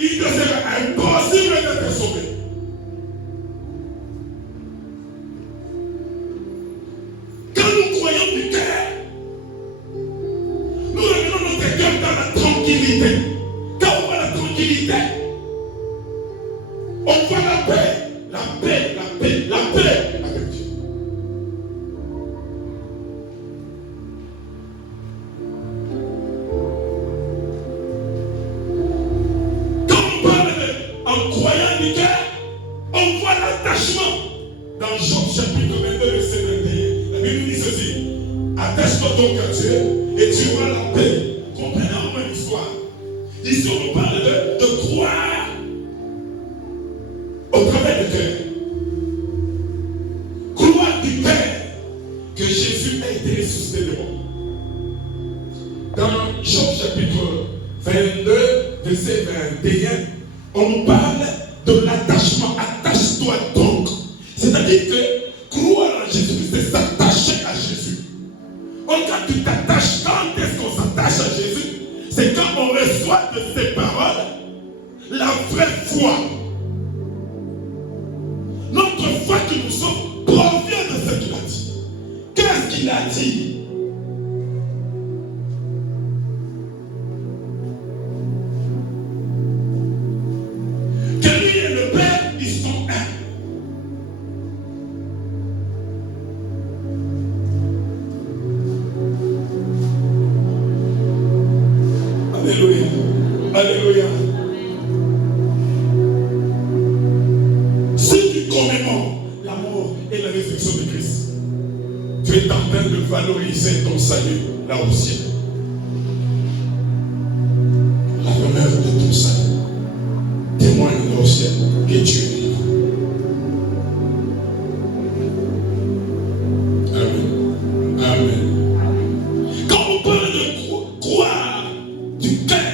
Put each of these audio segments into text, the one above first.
il te sera impossible d'être sauvé. Quand nous croyons du cœur, nous remenons notre cœur dans la tranquillité. Quand on voit la tranquillité, on voit la paix, la paix, la paix, la paix avec Dieu. Quand on parle en croyant du cœur, on voit l'attachement. Dans Job chapitre 22, verset 21, la Bible dit ceci: attache-toi donc à Dieu et tu auras la paix. Comprenons mon histoire. Ici, on parle de croire au travers du cœur. Croire du Père que Jésus a été ressuscité de mort. Dans Job chapitre 22, verset 21, on nous parle de l'attachement. Attache-toi donc. C'est-à-dire que croire en Jésus, c'est s'attacher à Jésus. Quand tu t'attaches, quand est-ce qu'on s'attache à Jésus? C'est quand on reçoit de ses paroles la vraie foi. Notre foi que nous sommes provient de ce qu'il a dit. Qu'est-ce qu'il a dit? Que lui et le Père, ils sont un. Alléluia. Alléluia. Si tu connais la mort et la résurrection de Christ, tu es en train de valoriser ton salut là au ciel. La demeure de ton salut témoigne là au ciel que Dieu est vivant. Amen. Amen. Quand on parle de croire du cœur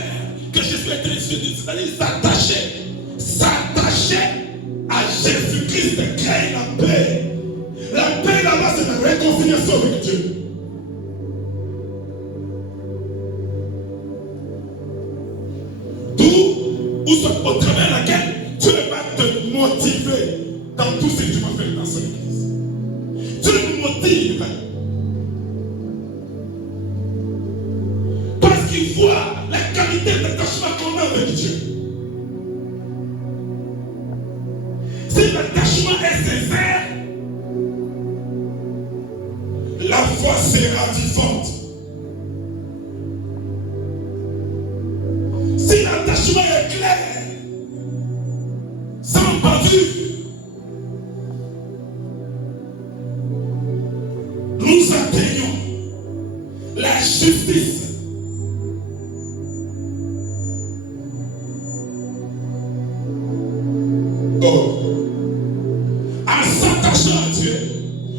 que Jésus est ressuscité, c'est-à-dire s'attacher à Jésus-Christ, créer la paix. La paix là-bas, c'est la réconciliation avec Dieu. D'où, au travers laquelle Dieu va te motiver dans tout ce que tu vas faire dans son église. Dieu nous motive. Parce qu'il voit la qualité d'attachement qu'on a avec Dieu. Si l'attachement est sincère, la foi sera vivante. Si l'attachement est clair, sans bavure, nous atteignons la justice. En s'attachant à Dieu,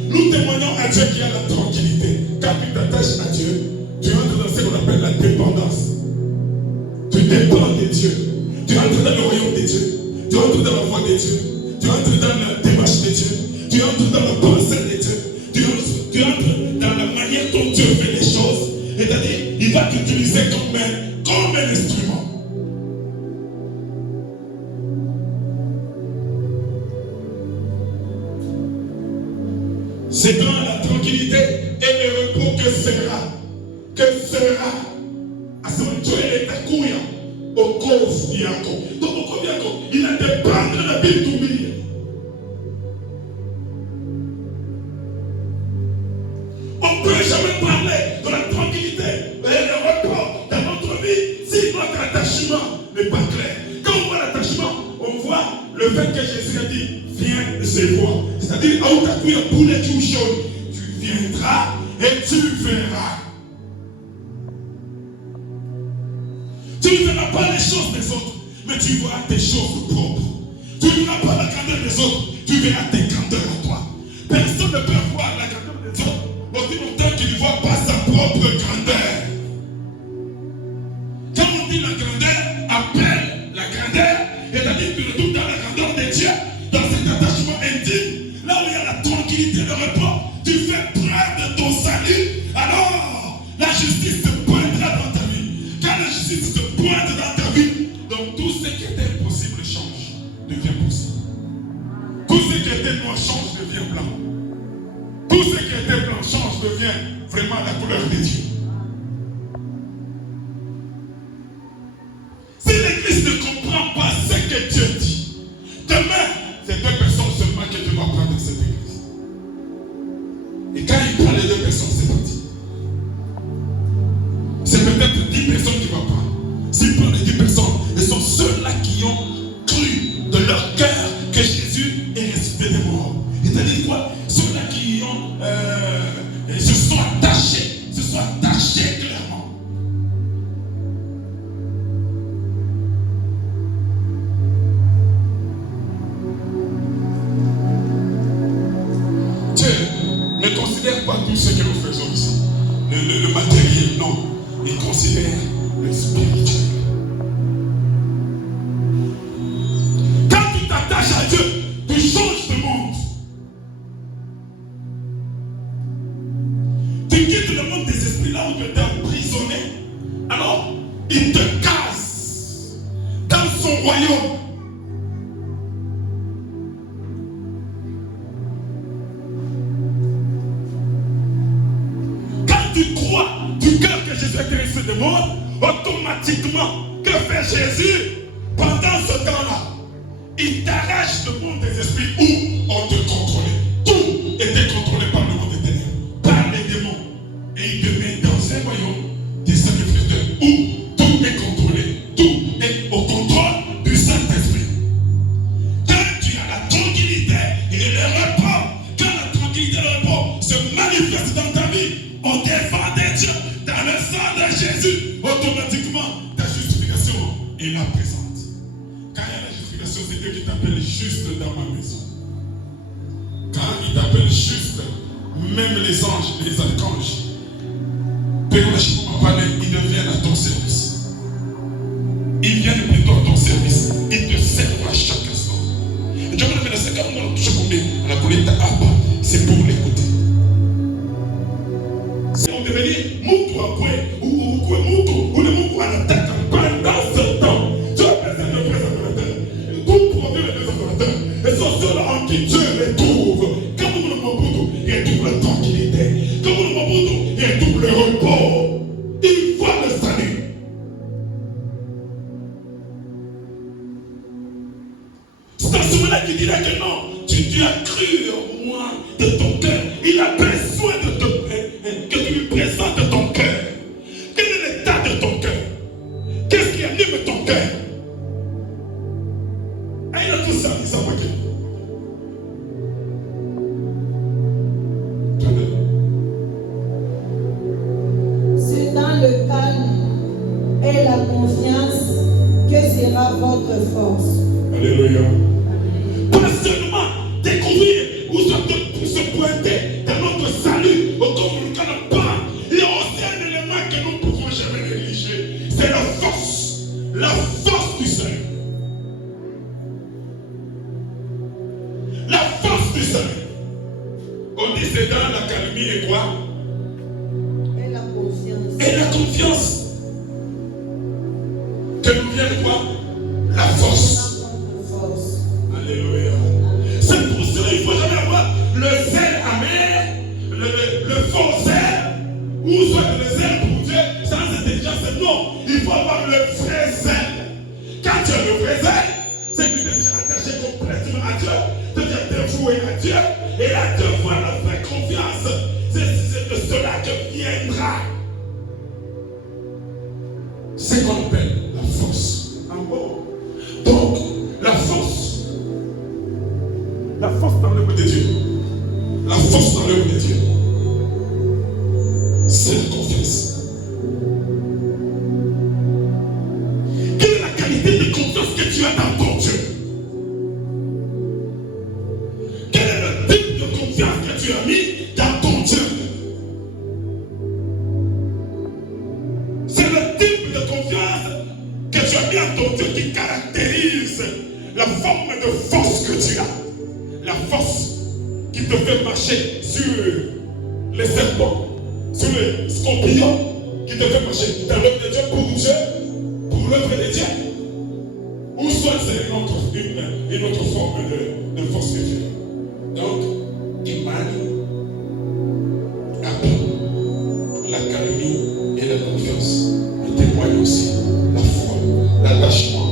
nous témoignons à Dieu qu'il y a la tranquillité. Quand tu t'attaches à Dieu, tu entres dans ce qu'on appelle la dépendance. Tu dépends de Dieu. Tu entres dans le royaume de Dieu. Tu entres dans la voie de Dieu. Tu entres dans la démarche de Dieu. Tu entres dans la pensée de Dieu. Tu entres dans la manière dont Dieu fait les choses. C'est-à-dire, il va t'utiliser comme un instrument. C'est dans la tranquillité et le repos que sera. À ce moment, Dieu est accourant au cause d'Iako. Donc, au cause d'Iako, il a été prendre la Bible d'oublier. On ne peut jamais parler de la tranquillité et le repos dans notre vie si notre attachement n'est pas clair. Quand on voit l'attachement, on voit le fait que Jésus a dit, viens, c'est moi. C'est-à-dire, à où t'as pour les tout chaudes, tu viendras et tu verras. Tu ne verras pas les choses des autres, mais tu verras tes choses propres. Tu ne verras pas la grandeur des autres, tu verras tes grandeurs à toi. Personne ne peut voir la grandeur des autres aussi longtemps qu'il ne voit pas sa propre grandeur. Quand on dit la grandeur, appelle la grandeur, c'est-à-dire que tu retrouves dans la grandeur de Dieu, dans cet attachement intime, là où il y a la tranquillité, le repos, tu fais preuve de ton salut, alors la justice se pointera dans ta vie. Quand la justice se pointe dans ta vie, le Donc tout ce qui était impossible change, devient possible. Tout ce qui était noir change, devient blanc. Tout ce qui était blanc change, devient vraiment la couleur de Dieu. Si l'église ne comprend pas ce que Dieu dit, demain, c'est 2 personnes seulement que Dieu va prendre dans cette église. Et quand il prend les 2 personnes, c'est parti. C'est peut-être 10 personnes qui vont prendre. S'il prend les 10 personnes, ce sont ceux-là qui ont cru de leur cœur que Jésus est ressuscité des morts. C'est-à-dire quoi? Ceux-là qui ont se sont attachés clairement. Dieu ne considère pas tout ce que nous faisons ici. Le matériel, non. Il considère le spirituel. Quand tu t'attaches à Dieu, tu changes de monde. Tu quittes le monde des esprits là où tu étais emprisonné. Alors, il te casse dans son royaume. Quand tu crois du cœur que Jésus est ressuscité des morts, automatiquement, que fait Jésus pendant ce temps-là? Il t'arrache le monde des esprits où on te contrôlait. Tout était contrôlé par le monde des ténèbres, par les démons. Et il te met dans un royaume des sacrificateurs où tout est contrôlé. Tout est au contrôle du Saint-Esprit. Quand tu as la tranquillité et le repos, quand la tranquillité et le repos se manifestent dans ta vie, on défend des dieux dans le sang de Jésus, automatiquement ta justification est là présente. Quand il y a la justification, c'est Dieu qui t'appelle juste dans ma maison. Quand il t'appelle juste, même les anges, les archanges, ils deviennent à ton service. Ils viennent plutôt à ton service. Ils te servent à chaque instant. Et Dieu me dit, c'est pour l'écouter. Si on devait dire, ou le moutou à l'attaque pendant ce temps, Dieu présente le présentateur. Tout provient le présentateur. Et sont ceux-là en qui Dieu les trouve. Quand vous le moutou, il trouve la tranquillité. Quand vous le moutou, il trouve le repos. Il voit le salut. C'est à ce moment-là qu'il dirait que non, tu as cru en moi de ton cœur. Il a besoin de que tu lui présentes ton cœur. Quel est l'état de ton cœur? Qu'est-ce qui anime ton cœur? Et il a tout ça, il s'en va. C'est dans le calme et la confiance que sera votre force. Alléluia. Pas seulement découvrir où se pointer dans notre salut, au comme le canapé. Il y a aussi un élément que nous ne pouvons jamais négliger. C'est la force du salut. La force du salut. On dit c'est dans la calmie et quoi? Et la confiance. Et la confiance. Que nous vient quoi? La force. Alléluia. C'est pour cela qu'il ne faut jamais avoir le zèle amer, le faux zèle, ou soit le zèle pour Dieu sans intelligence. Non, il faut avoir le vrai zèle. Quand tu as le vrai zèle, c'est que tu es attaché complètement à Dieu, tu es dévoué à Dieu, et là tu vois la vraie confiance. C'est de cela que viendra ce qu'on appelle la force. Donc, la force dans l'œuvre de Dieu. La force dans l'œuvre de Dieu. C'est la confiance. Quelle est la qualité de confiance que tu as dans ton Dieu? Quel est le type de confiance que tu as mis dans ton Dieu? C'est le type de confiance que tu as mis en ton Dieu qui caractérise la forme de force que tu as. La force qui te fait marcher sur les serpents, sur les scorpions, qui te fait marcher dans l'œuvre de Dieu, pour l'œuvre de Dieu. soit c'est une autre forme de force spirituelle. Donc, Imani apprend la calmie et la confiance. Mais témoigne aussi la foi, l'attachement,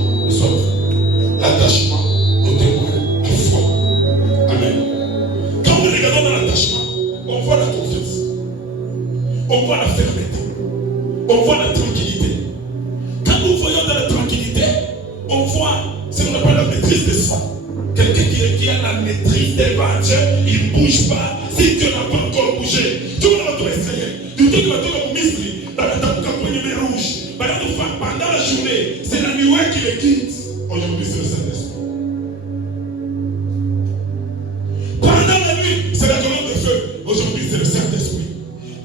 l'attachement nous témoigne la foi. Amen. Quand nous regardons dans l'attachement, on voit la confiance, on voit la fermeté, on voit la tranquillité. Quand nous voyons dans la tranquillité, on voit ce qu'on appelle la maîtrise de soi. Quelqu'un qui a la maîtrise devant Dieu, il ne bouge pas. Si Dieu n'a pas encore bougé, tu vas tout essayer. Du tout que tu vas ministre, rouge. Pendant la journée, c'est la nuée qui les quitte. Aujourd'hui, c'est le Saint-Esprit. Pendant la nuit, c'est la colonne de feu. Aujourd'hui, c'est le Saint-Esprit.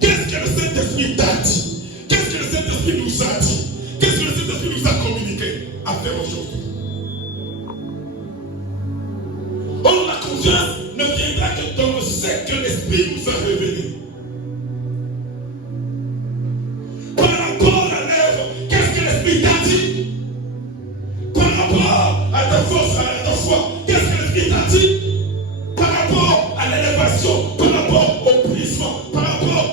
Qu'est-ce que le Saint-Esprit t'a dit? Qu'est-ce que le Saint-Esprit nous a dit? Qu'est-ce que le Saint-Esprit nous a communiqué à faire aujourd'hui? Or, la confiance ne viendra que dans ce que l'Esprit nous a révélé. Par rapport à l'œuvre, qu'est-ce que l'Esprit t'a dit? Par rapport à ta force, à ta foi, qu'est-ce que l'Esprit t'a dit? Par rapport à l'élévation, par rapport au brisement, par rapport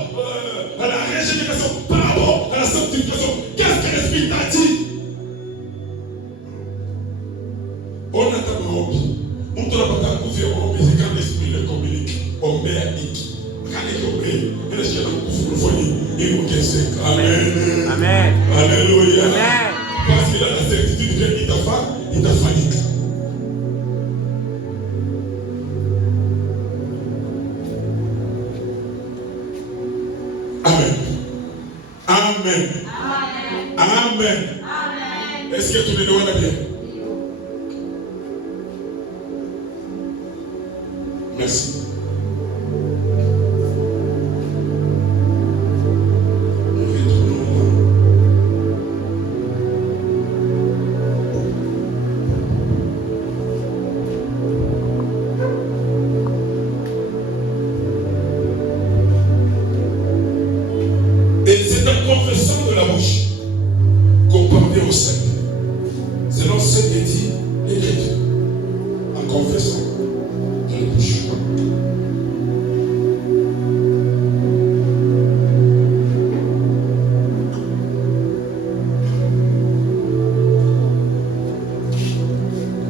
à la régénération, par rapport à la sanctification, qu'est-ce que l'Esprit t'a dit? On a ta main. On ne doit pas couvrir mais c'est quand l'Esprit le communique. On met à Niki. Quand il obéit, il est dans le foyer. Il nous casse. Amen. Amen. Alléluia. Amen. Parce qu'il a la certitude qu'il t'a fait. Amen. Amen. Amen. Amen. Est-ce que tout le monde est bien? Merci. Et c'est en confessant de la bouche qu'on parvient au salut. Selon ce que dit l'Écriture. En confessant de la bouche.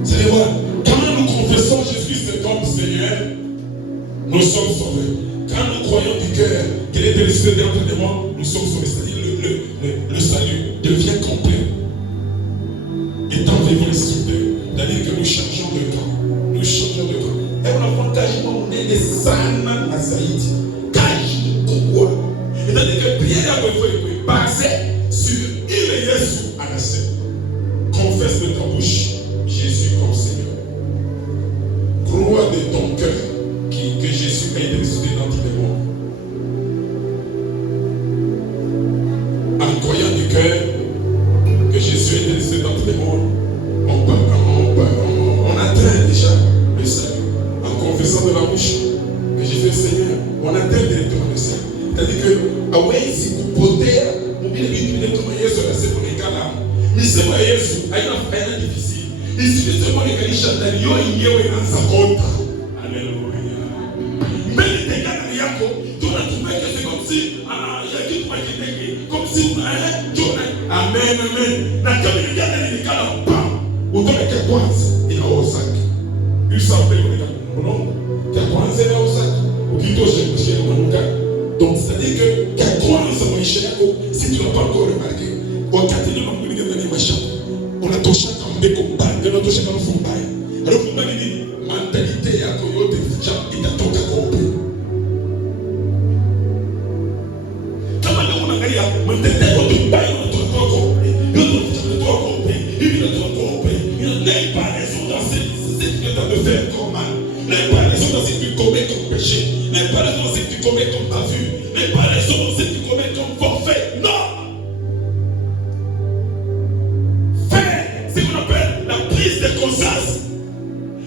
C'est vrai, quand nous confessons Jésus c'est comme Seigneur, nous sommes sauvés. Quand nous croyons du cœur qu'il est ressuscité d'entre les morts, nous sommes sauvés. C'est-à-dire le salut devient complet. Étant vivant c'est-à-dire que nous changeons de temps. Nous changeons de temps. Et on a avantage, on est des sana à Saïd. Cache quoi? C'est-à-dire que Pierre a basé sur il et Jésus à la scène. Confesse de ta bouche Jésus comme Seigneur. Crois de ton cœur que Jésus a été ressuscité dans tes morts. En croyant du cœur que Jésus a été ressuscité dans tes morts, on atteint déjà le salut. En confessant de la bouche que Jésus est Seigneur, on atteint directement le salut. C'est-à-dire que, hawezi kupotea mubili vitu vile kama Yesu anasema nikala. Misemo ya Yesu haina difficile. Isivisemo nikalisha ndani yo yenyewe inaanza kota. Haleluya. Mbele tena ndani yako tunatumeka comme si ya kitu makitenge comme si amen amen. Na kama nikana nikala pa utomeke kwanza inaosaka. Usape kwa mkono ya kwanza inaosaka. Ukitosha mshike mwanuka. Donc, c'est-à-dire que quand si tu n'as pas encore remarqué, on a tenu à me dire on a touché comme des compagnes, on a touché comme des compagnes. Alors, vous m'avez dit, mentalité à Toyota, il a tout à compris. Quand on a gagné, mentalité à Toyota, on a tout à compris. Il a tout à compris. Il a tout à compris. Il n'a pas raison dans ce que tu as de faire comme mal. Il n'a pas raison dans ce que tu commets comme péché. Il n'a pas raison dans ce que tu commets comme bavure. Il n'a pas raison dans ce que tu commets comme forfait. Non! Fais ce qu'on appelle la prise de conscience.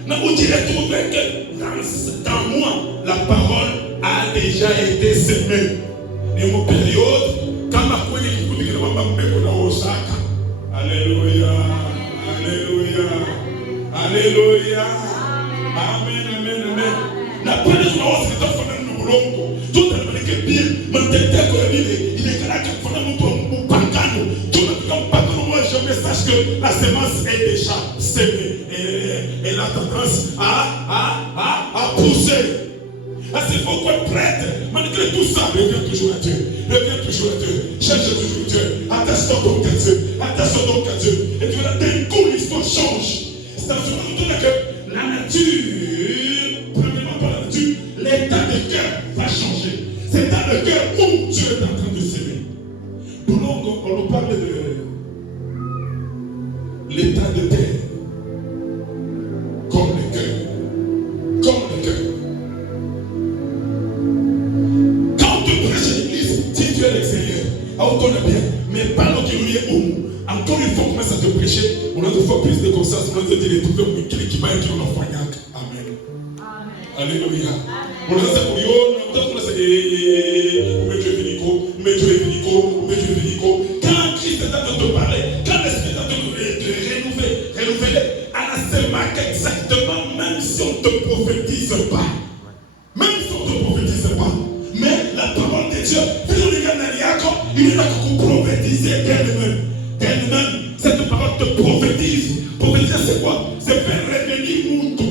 Vous direz tout que dans moi, la parole a déjà été semée. Et mon période, quand ma cour est écoutée, que ma maman me connaît au sac. Alléluia. Alléluia. Alléluia. Amen, amen, amen. Na pele tunaona sitafanya nulongo. Tutabeleke bien. Mteteko ya Biblia inakalaka kufanya mtu mpangano. Tunataka mpangano moi je me sache que la semence est déjà semée. Elle a tendance à pousser. C'est pourquoi prêtre, malgré tout ça, reviens toujours à Dieu. Reviens toujours à Dieu. Cherche toujours Dieu. Attache-toi donc à Dieu. Attache-toi donc à Dieu. Et tu verras d'un coup l'histoire change. C'est dans ce moment que la nature, premièrement par la nature, l'état de cœur va changer. C'est dans le cœur où Dieu est en train de s'aimer. Donc on nous parle de l'état de terre. Comme le cœur. Comme le cœur. L'extérieur, autant de bien, mais pas l'eau qui nous est au mou. Encore une fois, on commence à te prêcher, on a de fois plus de conscience, on a de dire tout le monde qui va être en enfant. Amen. Alléluia. On a dit pour yo, on a dit quand Christ est en train de te parler, quand l'Esprit est en train de renouveler, à la semaine exactement, même si on ne te prophétise pas. Même si on ne te prophétise pas. Mais la parole de Dieu, il est là pour prophétiser qu'elle-même. Cette parole te prophétise. Prophétiser, c'est quoi? C'est faire revenir Moutou.